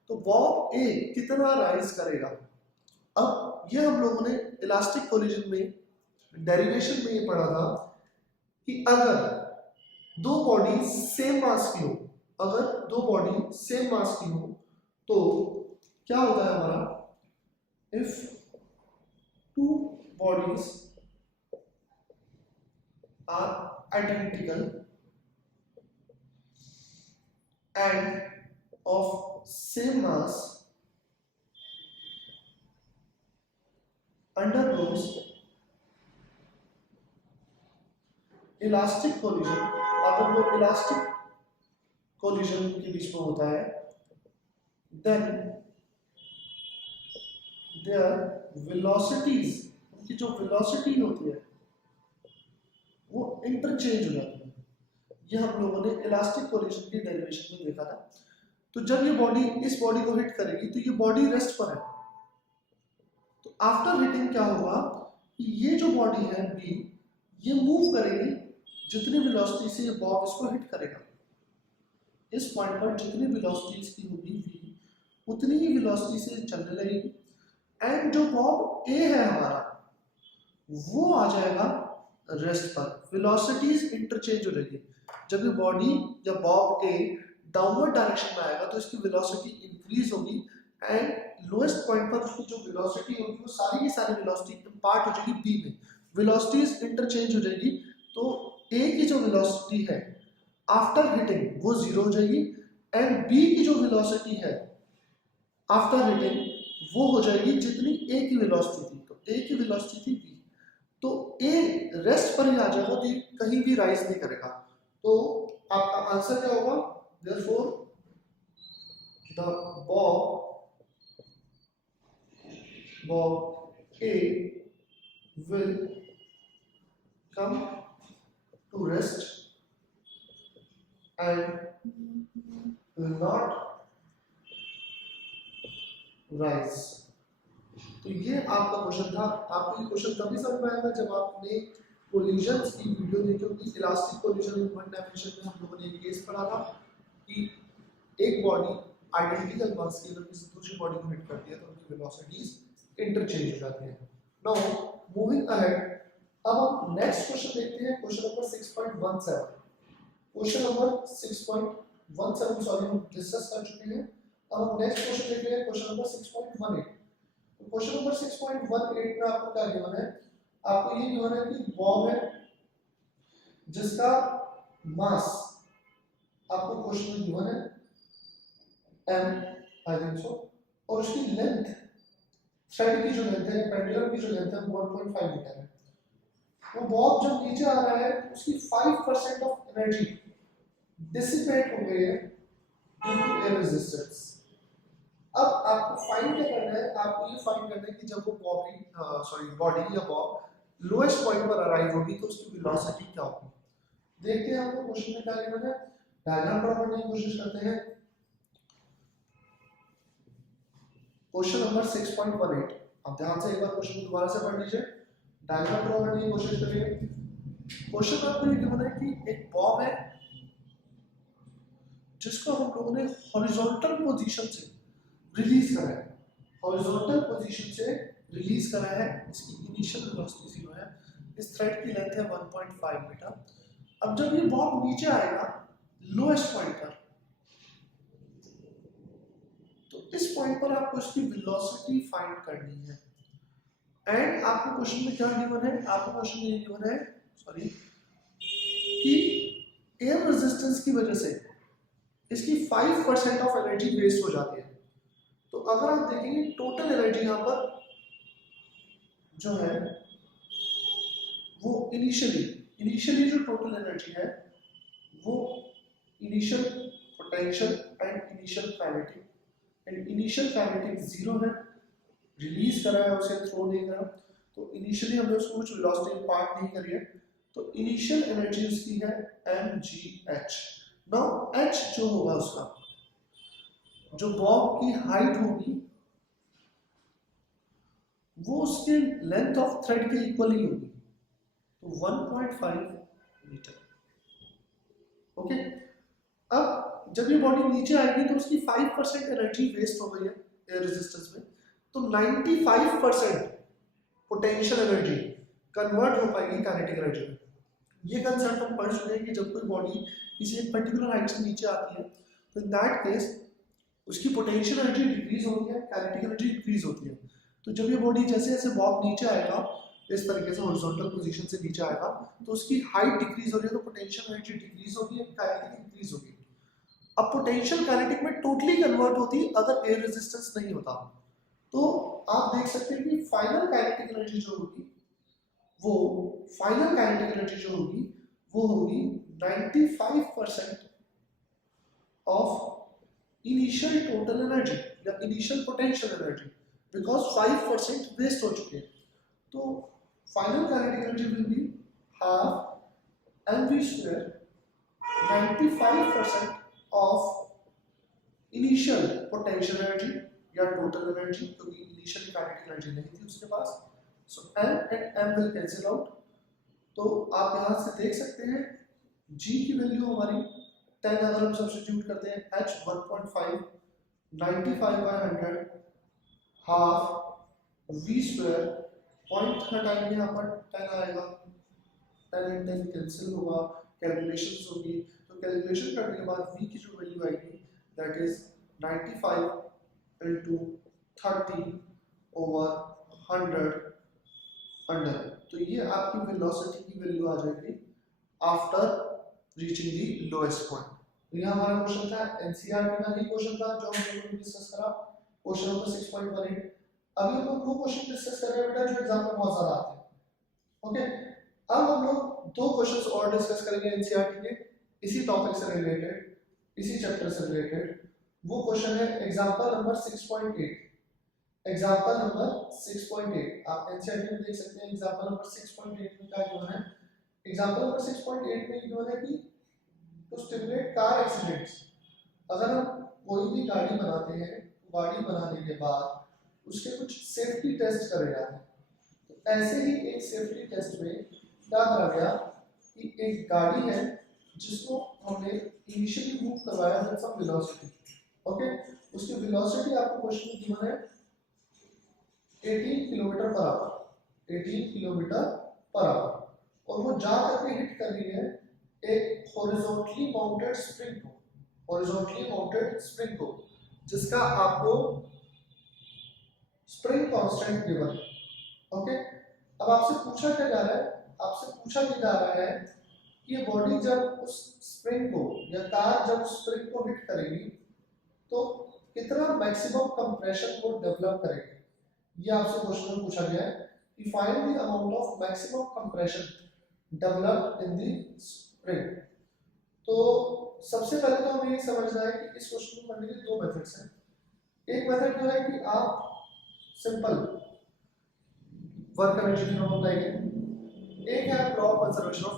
तो बॉब a कितना राइज करेगा। अब ये हम लोगों ने इलास्टिक कोलिजन में डेरिवेशन में ये पढ़ा था कि अगर दो बॉडी सेम मास की हो, अगर दो बॉडी सेम मास की हो तो क्या होता है हमारा, if two bodies are identical and of same mass undergoes elastic collision, अगर वो इलास्टिक कोलिजन के बीच में होता है, देन देयर वेलोसिटीज, उनकी जो वेलोसिटी होती है वो इंटरचेंज हो जाती है। ये हम लोगों ने इलास्टिक कोलिजन की डेरिवेशन में देखा था। तो जब ये बॉडी इस बॉडी को हिट करेगी तो ये बॉडी रेस्ट पर है, तो आफ्टर हिटिंग क्या होगा कि ये जो बॉडी है बी, ये मूव करेगी जितनी वेलोसिटी से ये बॉब इसको हिट करेगा। इस पॉइंट पर जितनी वेलोसिटी इसकी होगी v, उतनी ही वेलोसिटी से चलने लगेगी एंड जो बॉब a है हमारा वो आ जाएगा रेस्ट पर। वेलोसिटीज इंटरचेंज हो जाएगी। जब ये बॉडी या बॉब a डाउनवर्ड डायरेक्शन में आएगा तो इसकी वेलोसिटी इंक्रीज होगी एंड लोएस्ट पॉइंट पर उसकी जो वेलोसिटी होगी वो सारी की सारी वेलोसिटी इम्पार्ट हो जाएगी b में। वेलोसिटीज इंटरचेंज हो जाएगी तो a की जो वेलोसिटी है आफ्टर हिटिंग वो जीरो हो जाएगी एंड b की जो वेलोसिटी है आफ्टर हिटिंग वो हो जाएगी जितनी a की वेलोसिटी थी। तो a की वेलोसिटी थी b, तो a रेस्ट पर ही आ जाएगा, तो ये कहीं भी राइज नहीं करेगा। तो आपका आंसर क्या होगा, therefore the Bob a will come to rest and will not rise। तो ये आपका क्वेश्चन था। आपको ये क्वेश्चन तभी समझ में आएगा जब आपने कोलिजन्स की वीडियो देखी होगी। Elastic collision in one dimension में हम लोगों ने एक केस पढ़ा था कि एक बॉडी आइडेंटिकल मास की अगर किसी दूसरी बॉडी को हिट करती है तो उनकी वेलोसिटीज इंटरचेंज हो जाती हैं। नाउ मूविंग अहेड, अब हम नेक्स्ट क्वेश्चन देखते हैं, question number 6.17। Question number 6.17 sorry हम डिस्कस कर चुके हैं। अब हम नेक्स्ट क्वेश्चन देख रहे हैं, क्वेश्चन नंबर 6.18। तो क्वेश्चन नंबर 6.18 में आपको क्या गिवन है, आपको ये गिवन है कि बॉब है जिसका मास आपको क्वेश्चन में गिवन है m, आई थिंक सो, और उसकी लेंथ, थ्रेड की जो लेंथ है, पेंडुलम की जो लेंथ है 1.5 मीटर है। वो बॉब जब नीचे आ रहा है उसकी 5% ऑफ एनर्जी डिसिपेट हो गई है ड्यू टू एयर रेजिस्टेंस। अब आपको फाइंड क्या करना है, आपको ये फाइंड करना है कि जब वो बॉडी या बॉब लोएस्ट पॉइंट पर अराइव होगी तो उसकी वेलोसिटी क्या होगी। देखते हैं आपको क्वेश्चन में क्या गिवन है, डायग्राम ड्रॉ करने की कोशिश करते हैं। क्वेश्चन नंबर 6.18, अब ध्यान से एक बार क्वेश्चन को दोबारा से पढ़ लीजिए, डायग्राम ड्रॉ करने की कोशिश करिए। क्वेश्चन आपको ये गिवन है कि एक बॉब है जिसको हम लोगों ने हॉरिजॉन्टल पोजीशन से रिलीज करा है, हॉरिजॉन्टल पोजीशन से रिलीज करा है। इसकी इनिशियल वेलोसिटी 0 है, इस थ्रेड की लेंथ है 1.5 मीटर। अब जब ये बॉब नीचे आएगा लोएस्ट पॉइंट पर, तो इस पॉइंट पर आपको इसकी वेलोसिटी फाइंड करनी है एंड आपको क्वेश्चन में क्या गिवन है, आपको क्वेश्चन में ये गिवन है सॉरी कि एयर रेजिस्टेंस की वजह से इसकी 5% ऑफ एनर्जी वेस्ट हो जाती है। तो अगर आप देखेंगे टोटल एनर्जी यहाँ पर जो है वो इनिशियली जो टोटल एनर्जी है वो initial potential and initial kinetic 0 है रिलीज करा है उसे, थ्रो नहीं करा। तो इनिशियली हमने उसको कुछ वेलोसिटी इम्पार्ट नहीं करी है, तो इनिशियल एनर्जी उसकी है mgh। नाउ h जो होगा उसका, जो बॉब की हाइट होगी वो उसके लेंथ ऑफ थ्रेड के इक्वल ही होगी, तो 1.5 मीटर। ओके, अब जब ये बॉडी नीचे आएगी तो उसकी 5% एनर्जी वेस्ट हो गई है एयर रेजिस्टेंस में, तो 95% पोटेंशियल एनर्जी कन्वर्ट हो पाएगी काइनेटिक एनर्जी में। ये कंसेप्ट हम पढ़ चुके हैं कि जब कोई बॉडी किसी एक पर्टिकुलर हाइट से नीचे आती है तो इन दैट केस उसकी पोटेंशियल एनर्जी डिक्रीज होती है, काइनेटिक एनर्जी इंक्रीज होती है। तो जब ये बॉडी जैसे जैसे बॉब नीचे आएगा, इस तरीके से हॉरिजॉन्टल पोजीशन से नीचे आएगा, तो उसकी हाइट डिक्रीज हो रही है, तो पोटेंशियल एनर्जी डिक्रीज होगी, काइनेटिक इंक्रीज होगी। अब पोटेंशियल काइनेटिक में टोटली कन्वर्ट होती अगर एयर रेजिस्टेंस नहीं होता। तो आप देख सकते हैं कि फाइनल काइनेटिक एनर्जी जो होगी वो होगी 95% ऑफ इनिशियल टोटल एनर्जी या initial potential energy, because 5% waste हो चुके हैं। तो final kinetic energy will be half mv square 95% of initial potential energy या टोटल एनर्जी, क्योंकि इनिशियल काइनेटिक एनर्जी नहीं थी उसके पास। So m and m will cancel out. तो आप यहाँ से देख सकते हैं g की वैल्यू हमारी 10 अगर हम सब्स्टिट्यूट करते हैं, h 1.5 95/100 half v square, point हटाएंगे यहाँ पर 10 आएगा, 10 एंड 10 कैंसिल होगा, कैलकुलेशंस होगी, तो कैलकुलेशन करने के बाद v की जो वैल्यू आएगी that is 95 into 30 over 100 under. तो ये आपकी वेलोसिटी की वैल्यू आ जाएगी आफ्टर रीचिंग दी लोएस्ट पॉइंट। तो ये हमारा क्वेश्चन था, एनसीईआरटी का ही क्वेश्चन था जो हम लोगों ने डिस्कस करा, क्वेश्चन नंबर 6.18। अभी हम लोग वो क्वेश्चन डिस्कस कर रहे हैं बेटा जो एग्जाम में बहुत ज्यादा आते हैं। ओके, अब हम लोग दो क्वेश्चंस और डिस्कस करेंगे एनसीईआरटी के, इसी टॉपिक से रिलेटेड, इसी चैप्टर से रिलेटेड। वो क्वेश्चन है एग्जांपल नंबर 6.8। एग्जांपल नंबर 6.8 आप एनसीईआरटी में देख सकते हैं। एग्जांपल नंबर 6.8 में क्या गिवन है? एग्जांपल नंबर 6.8 में गिवन है कि टू स्टिमुलेट कार एक्सीडेंट्स, अगर हम कोई भी गाड़ी बनाते हैं, गाड़ी बनाने के बाद उसके कुछ सेफ्टी टेस्ट करे जाते हैं। तो ऐसे ही एक सेफ्टी टेस्ट में क्या करा गया कि एक गाड़ी है जिसको हमने इनिशियली मूव करवाया विद सम वेलोसिटी। ओके, उसकी वेलोसिटी आपको क्वेश्चन में गिवन है 18 kilometre per our, 18 kilometre per our, और वो जा करके हिट कर रही है एक हॉरिजॉन्टली माउंटेड स्प्रिंग को, हॉरिजॉन्टली माउंटेड स्प्रिंग को, जिसका आपको स्प्रिंग कांस्टेंट गिवन है। ओके, अब आपसे पूछा क्या जा रहा है? आपसे पूछा ये जा रहा है कि ये बॉडी जब उस स्प्रिंग को या कार जब उस स्प्रिंग को हिट करेगी तो कितना मैक्सिमम कंप्रेशन को डेवलप करेगी। ये आपसे क्वेश्चन में पूछा गया है कि find the amount of maximum compression developed in the spring. तो सबसे पहले तो हमें ये समझना है कि इस क्वेश्चन को करने के दो मेथड्स हैं। एक मेथड जो है कि आप simple work energy theorem apply करें, एक है law of conservation of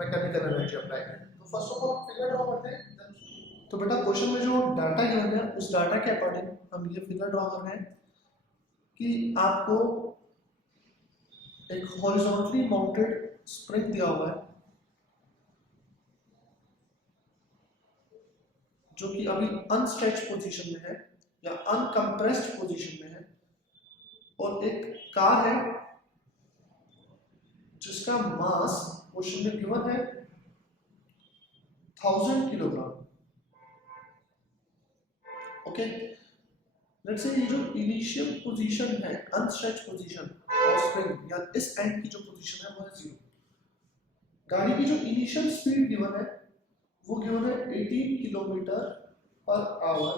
mechanical energy apply करें। तो first of all figure draw करते हैं। तो बेटा क्वेश्चन में जो डाटा गिवन है उस डाटा के अकॉर्डिंग हम ये फिगर ड्रॉ कर रहे हैं कि आपको एक हॉरिजॉन्टली माउंटेड स्प्रिंग दिया हुआ है जो कि अभी अनस्ट्रेच पोजीशन में है या अनकंप्रेस्ड पोजीशन में है, और एक कार है जिसका मास क्वेश्चन में गिवन है 1000 किलोग्राम। ओके, लेट्स से ये जो इनिशियल पोजीशन है अनस्ट्रेच पोजीशन ऑफ स्प्रिंग या इस एंड की जो पोजीशन है वो है 0। गाड़ी की जो इनिशियल स्पीड गिवन है वो गिवन है 18 kilometre per hour,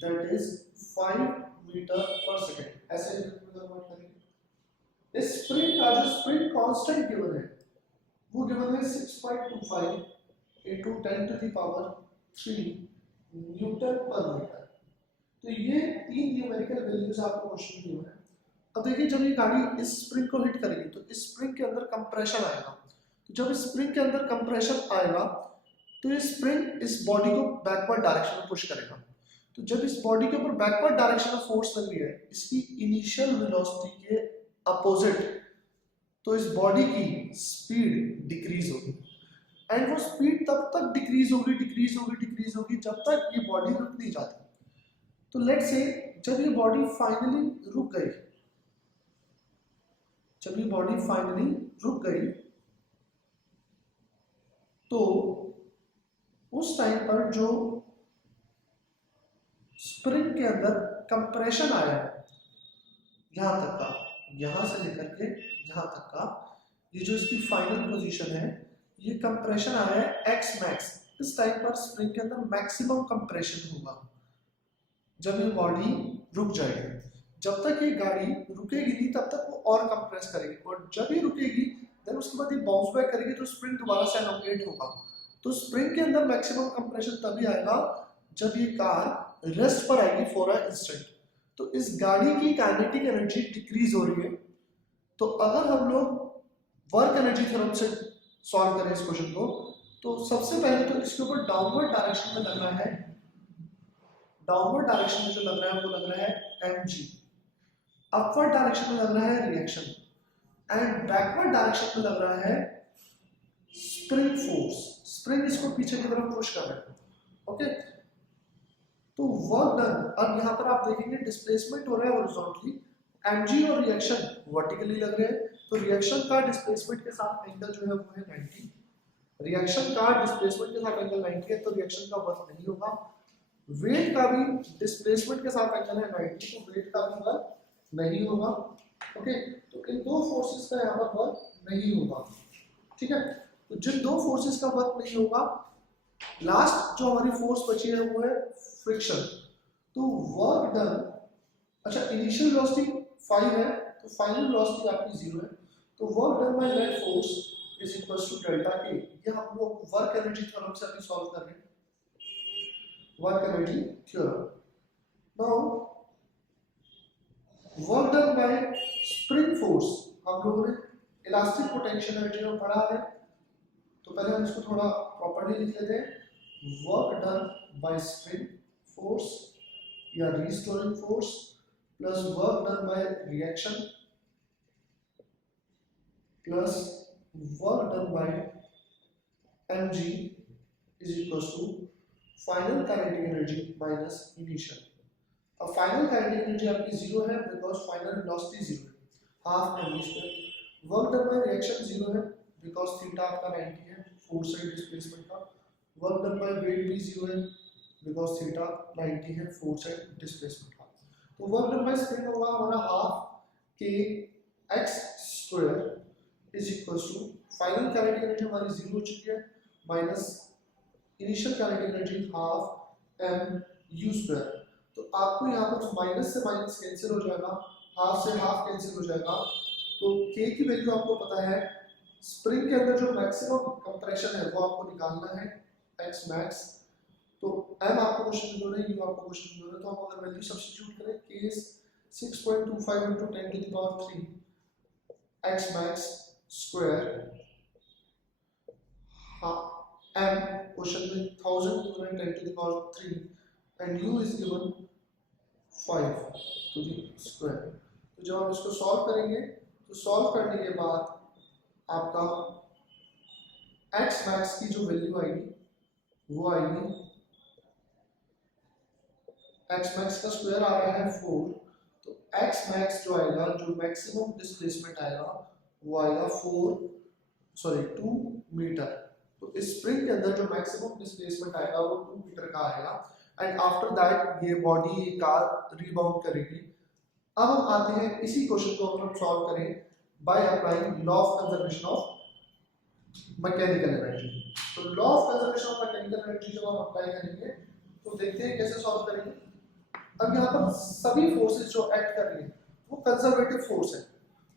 that is 5 metre per second. ऐसे कन्वर्ट करेंगे। इस स्प्रिंग का जो स्प्रिंग कांस्टेंट गिवन है वो गिवन है 6.25 into 10 to the power 3 Newton पर मीटर। तो ये 3 न्यूमेरिकल वैल्यूज आपको क्वेश्चन दिए हुए हैं। अब देखिए जब ये गाड़ी इस स्प्रिंग को हिट करेगी तो इस स्प्रिंग के अंदर कंप्रेशन आएगा। तो जब इस स्प्रिंग के अंदर कंप्रेशन आएगा तो ये स्प्रिंग इस बॉडी को बैकवर्ड डायरेक्शन में पुश करेगा। तो जब इस बॉडी के ऊपर बैकवर्ड डायरेक्शन में फोर्स लग रही है इसकी इनिशियल वेलोसिटी के अपोजिट, तो इस बॉडी की स्पीड डिक्रीज होगी एंड वो स्पीड तब तक डिक्रीज होगी जब तक ये बॉडी रुक नहीं जाती। तो लेट्स से जब ये बॉडी फाइनली रुक गई, तो उस टाइम पर जो स्प्रिंग के अंदर कंप्रेशन आया है यहां तक का, यहां से लेकर के यहां तक का, ये जो इसकी फाइनल पोजीशन है, ये कंप्रेशन आया है एक्स मैक्स। इस टाइम पर स्प्रिंग के अंदर मैक्सिमम कंप्रेशन होगा जब ये बॉडी रुक जाएगी। जब तक ये गाड़ी रुकेगी नहीं तब तक वो और कंप्रेस करेगी, और जब ये रुकेगी देन उसके बाद ये बाउंस बैक करेगी तो स्प्रिंग दोबारा से एलोंगेट होगा। तो स्प्रिंग के अंदर मैक्सिमम कंप्रेशन तभी आएगा जब ये कार रेस्ट पर आएगी फॉर अ इंस्टेंट। तो इस गाड़ी की काइनेटिक एनर्जी डिक्रीज हो रही है। तो अगर हम लोग वर्क एनर्जी थ्योरम से सॉल्व करें इस क्वेश्चन को, तो सबसे पहले तो इसके ऊपर डाउनवर्ड डायरेक्शन में लग रहा है, डाउनवर्ड डायरेक्शन में जो लग रहा है वो लग रहा है mg, अपवर्ड डायरेक्शन में लग रहा है रिएक्शन, एंड बैकवर्ड डायरेक्शन में लग रहा है स्प्रिंग फोर्स। स्प्रिंग इसको पीछे की तरफ पुश कर रहा है। ओके, तो वर्क डन। अब यहाँ पर आप देखेंगे डिस्प्लेसमेंट हो रहा है हॉरिजॉन्टली, mg और रिएक्शन वर्टिकली लग रहे हैं। तो रिएक्शन का डिस्प्लेसमेंट के साथ एंगल जो है वो है 90। रिएक्शन का डिस्प्लेसमेंट के साथ एंगल 90 है तो रिएक्शन का वर्क नहीं होगा। वेट का भी डिस्प्लेसमेंट के साथ एंगल है 90, तो वेट का भी वर्क नहीं होगा। ओके, तो इन दो फोर्सेस का यहाँ पर वर्क नहीं होगा। ठीक है, तो जिन दो फोर्सेस का वर्क नहीं होगा, लास्ट जो हमारी फोर्स बची है वो है फ्रिक्शन। तो वर्क डन, अच्छा इनिशियल वेलोसिटी 5 है तो फाइनल वेलोसिटी आपकी 0 है। तो work done by net force is equal to delta K. ये हम लोग वर्क एनर्जी थ्योरम से अभी सॉल्व कर रहे हैं, work energy theorem. Now work done by spring force हम लोगों ने इलास्टिक पोटेंशियल एनर्जी में पढ़ा है, तो पहले हम इसको थोड़ा प्रॉपर्ली लिख लेते हैं। Work done by spring force या restoring force plus work done by reaction plus work done by mg is equals to final kinetic energy minus initial. अब फाइनल काइनेटिक एनर्जी आपकी 0 है बिकॉज फाइनल वेलोसिटी 0 है, half mv square. Work done by reaction 0 है बिकॉज थीटा आपका 90 है, फोर्स एंड डिस्प्लेसमेंट का। वर्क डन बाय वेट भी 0 है बिकॉज थीटा 90 है, फोर्स एंड डिस्प्लेसमेंट का। तो वर्क डन बाय स्प्रिंग होगा हमारा half K x square is equal to final kinetic energy हमारी 0 हो चुकी है minus initial kinetic energy half m u square. तो आपको यहाँ पर माइनस से माइनस कैंसिल हो जाएगा, हाफ से हाफ कैंसिल हो जाएगा। तो k की वैल्यू आपको पता है, स्प्रिंग के अंदर जो मैक्सिमम कंप्रेशन है वो आपको निकालना है x मैक्स। तो m आपको क्वेश्चन में दे रहे हैं, u आपको क्वेश्चन में दे रहे हैं, तो हम अगर वैल्यू सब्स्टिट्यूट करें k is 6.25 into 10 to the power 3 x max square, m question में 1000 given 10 to the power 3 and u is given 5 to the square। तो जब हम इसको सॉल्व करेंगे तो सॉल्व करने के बाद आपका x max की जो वैल्यू आएगी वो आएगी, x max का स्क्वायर आ रहा है 4, तो x max जो आएगा, जो मैक्सिमम डिस्प्लेसमेंट आएगा वो आएगा 2 मीटर। तो इस स्प्रिंग के अंदर जो मैक्सिमम डिस्प्लेसमेंट आएगा वो 2 मीटर का आएगा एंड आफ्टर दैट ये बॉडी, ये कार रिबाउंड करेगी। अब हम आते हैं इसी क्वेश्चन को हम सॉल्व करें by applying law of conservation of mechanical energy. तो law of conservation of mechanical energy जब हम अप्लाई करेंगे तो देखते हैं कैसे सॉल्व करेंगे। अब यहाँ पर सभी फोर्सेस जो एक्ट कर रही है वो कंजर्वेटिव फोर्स है।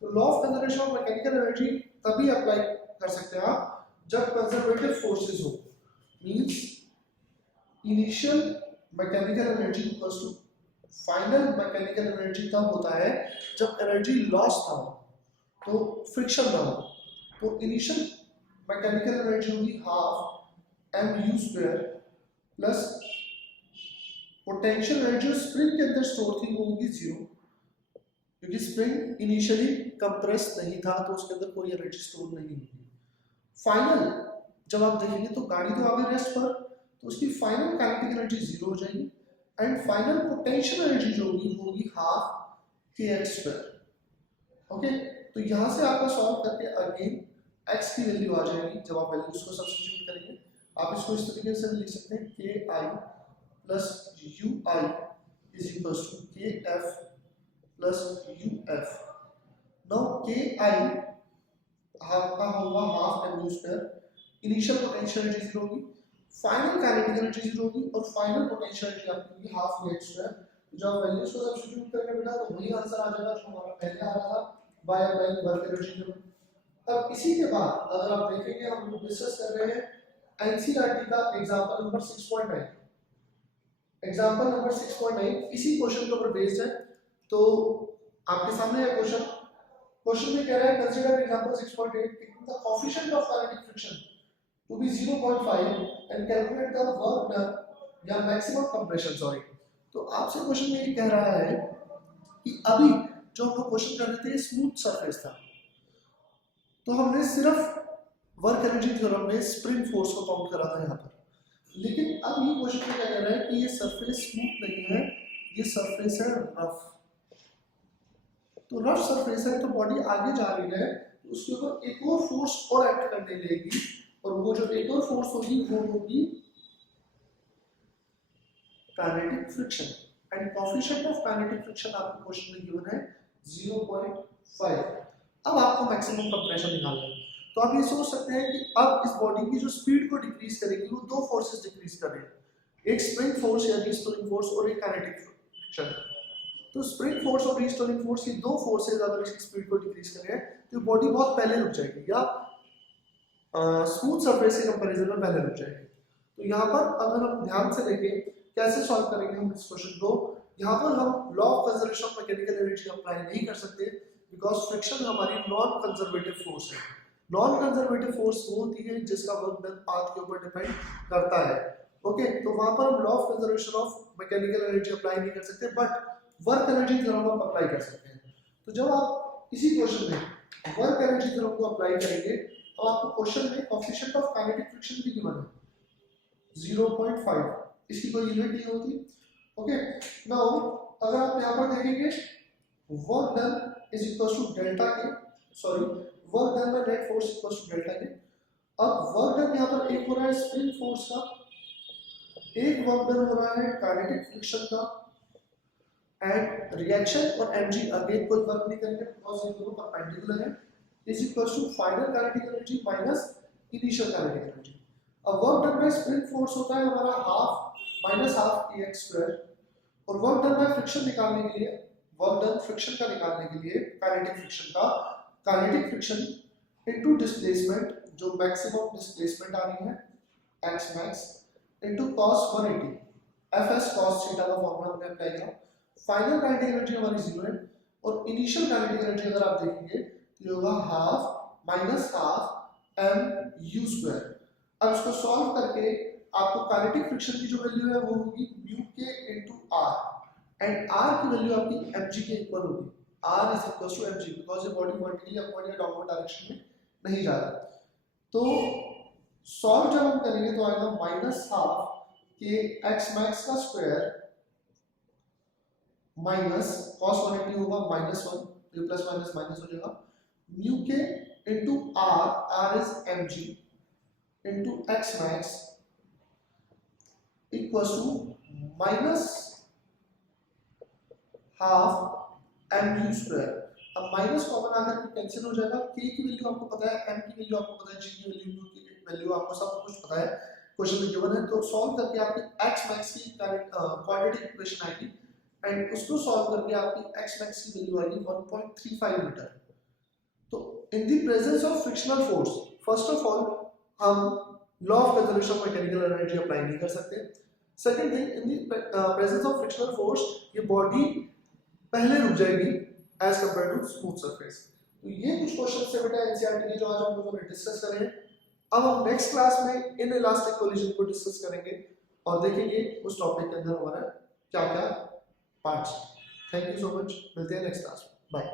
तो law of conservation of mechanical energy तभी अप्लाई कर सकते हैं आप जब कंजर्वेटिव फोर्सेस हो, means initial mechanical energy equals to final mechanical energy तब होता है जब एनर्जी लॉस ना हो, तो फ्रिक्शन ना हो। तो इनिशियल मैकेनिकल एनर्जी होगी half M U square plus potential energy जो स्प्रिंग के अंदर स्टोर थी वो होगी जीरो, क्योंकि स्प्रिंग इनिशियली कंप्रेस नहीं था तो उसके अंदर कोई एनर्जी स्टोर नहीं होगी। फाइनल जब आप देखेंगे तो गाड़ी तो आ गई रेस्ट पर, तो उसकी फाइनल काइनेटिक एनर्जी जीरो हो जाएगी एंड फाइनल पोटेंशियल एनर्जी जो होगी वो होगी half K x square. Okay, तो यहाँ से आपका सॉल्व करके अगेन एक्स की वैल्यू आ जाएगी। जब आप वैल्यूज को सब्स्टिट्यूट करेंगे आप इसको इस तरीके से लिख सकते हैं K I plus U I is equal to K F plus U F. Now K I आपका होगा half M U square, initial potential energy zero होगी, फाइनल काइनेटिक एनर्जी जीरो होगी और फाइनल पोटेंशियल एनर्जी आपकी होगी हाफ के एक्स स्क्वायर। जब वैल्यूज को सब्स्टिट्यूट करेंगे बेटा तो वही आंसर आ जाएगा जो हमारा पहले आ रहा था by by work energy given. अब इसी के बाद अगर आप देखेंगे हम लोग डिस्कस कर रहे हैं एनसीईआरटी का एग्जांपल नंबर 6.9। एग्जांपल नंबर 6.9 इसी क्वेश्चन के ऊपर बेस्ड है। तो आपके सामने है क्वेश्चन। क्वेश्चन में कह रहा है consider example 6.8 the coefficient of kinetic friction to be 0.5 and calculate the work done या मैक्सिमम कंप्रेशन। सॉरी, तो आपसे क्वेश्चन में ये कह रहा है कि अभी जो हम लोग क्वेश्चन कर रहे थे स्मूथ सरफेस था, तो हमने सिर्फ वर्क एनर्जी थ्योरम में स्प्रिंग फोर्स को काउंट करा था यहाँ पर। लेकिन अब ये क्वेश्चन में क्या कह रहा है कि ये सरफेस स्मूथ नहीं है, ये सरफेस है रफ। तो रफ सरफेस है तो बॉडी आगे जा रही है तो उसके ऊपर एक और फोर्स और एक्ट करने लगेगी और वो जो एक और फोर्स होगी वो होगी kinetic friction and coefficient of kinetic friction आपको क्वेश्चन में गिवन है 0.5। अब आपको मैक्सिमम कंप्रेशन निकालना है। तो आप ये सोच सकते हैं कि अब इस बॉडी की जो स्पीड को डिक्रीज करेगी वो दो फोर्सेस डिक्रीज कर रहे हैं, एक स्प्रिंग फोर्स या रीस्टोरिंग फोर्स और एक काइनेटिक फ्रिक्शन। तो स्प्रिंग फोर्स और रीस्टोरिंग फोर्स की दो फोर्सेस अगर इसकी स्पीड को डिक्रीज कर रहे हैं तो बॉडी बहुत पहले रुक जाएगी या स्मूथ सरफेस के कंपैरिजन में पहले रुक जाएगी। तो यहाँ पर अगर हम ध्यान से देखें कैसे सॉल्व करेंगे हम इस क्वेश्चन को, यहाँ पर हम law of conservation of mechanical energy apply नहीं कर सकते बिकॉज फ्रिक्शन हमारी नॉन कंजर्वेटिव फोर्स है। नॉन कंजर्वेटिव फोर्स वो होती है जिसका वर्क डन पाथ के ऊपर डिपेंड करता है। ओके, तो वहां पर हम law of conservation of mechanical energy apply नहीं कर सकते बट वर्क एनर्जी थ्योरम हम अप्लाई कर सकते हैं। तो जब आप इसी क्वेश्चन में वर्क एनर्जी थ्योरम को अप्लाई करेंगे तो आपको क्वेश्चन में कोएफिशिएंट ऑफ काइनेटिक फ्रिक्शन भी गिवन है 0.5, इसकी कोई यूनिट नहीं होती। ओके, नाउ अगर आप यहाँ पर देखेंगे work done is equal to delta K, sorry work done by net force equal to delta K. अब वर्क डन यहाँ पर एक हो रहा है स्प्रिंग फोर्स का, एक वर्क डन हो रहा है काइनेटिक फ्रिक्शन का एंड रिएक्शन और एमजी अगेन कोई वर्क नहीं करेंगे बिकॉज़ ये दोनों परपेंडिकुलर है, is equal to final kinetic energy minus initial kinetic energy. अब work done by spring force होता है हमारा half minus half K x square और वर्क डन बाय फ्रिक्शन निकालने के लिए, वर्क डन फ्रिक्शन का निकालने के लिए काइनेटिक फ्रिक्शन का, काइनेटिक फ्रिक्शन इनटू डिस्प्लेसमेंट जो मैक्सिमम डिस्प्लेसमेंट आ रही है x max into cos 180 fs cos theta का फॉर्मूला हमने अप्लाई किया। फाइनल काइनेटिक एनर्जी हमारी जीरो है और इनिशियल काइनेटिक एनर्जी अगर आप देखेंगे तो ये होगा half minus half m u square. अब इसको सॉल्व करके आपको काइनेटिक फ्रिक्शन की जो वैल्यू है वो होगी म्यू के इनटू r एंड r की वैल्यू आपकी mg के इक्वल होगी। r is equal to mg because ये बॉडी वर्टिकली अपवर्ड या डाउनवर्ड डायरेक्शन में नहीं जा रहा। तो सॉल्व जब हम करेंगे तो आएगा minus half K x max का स्क्वायर माइनस cos 180 होगा माइनस 1, तो प्लस माइनस माइनस हो जाएगा, म्यू के into r is mg into x max equals to minus half mu square. अब माइनस कॉमन आकर के कैंसिल हो जाएगा, k की वैल्यू आपको पता है, m की वैल्यू आपको पता है, g की वैल्यू, u की वैल्यू आपको सब कुछ पता है, क्वेश्चन में गिवन है। तो सॉल्व करके आपकी x मैक्स की क्वाड्रेटिक इक्वेशन आएगी एंड उसको सॉल्व करके आपकी x मैक्स की वैल्यू आएगी 1.35 मीटर। तो in the presence of frictional force first of all हम law of conservation of mechanical energy apply नहीं कर सकते second thing, in the presence of frictional force ये बॉडी पहले रुक जाएगी as compare to smooth surface. तो ये कुछ क्वेश्चन से बेटा एनसीईआरटी के जो आज हम लोगों ने डिस्कस करे हैं। अब हम नेक्स्ट क्लास में इन इलास्टिक कोलिजन को डिस्कस करेंगे और देखेंगे उस टॉपिक के अंदर हमारा क्या क्या parts. Thank you so much, मिलते हैं नेक्स्ट क्लास में, बाय।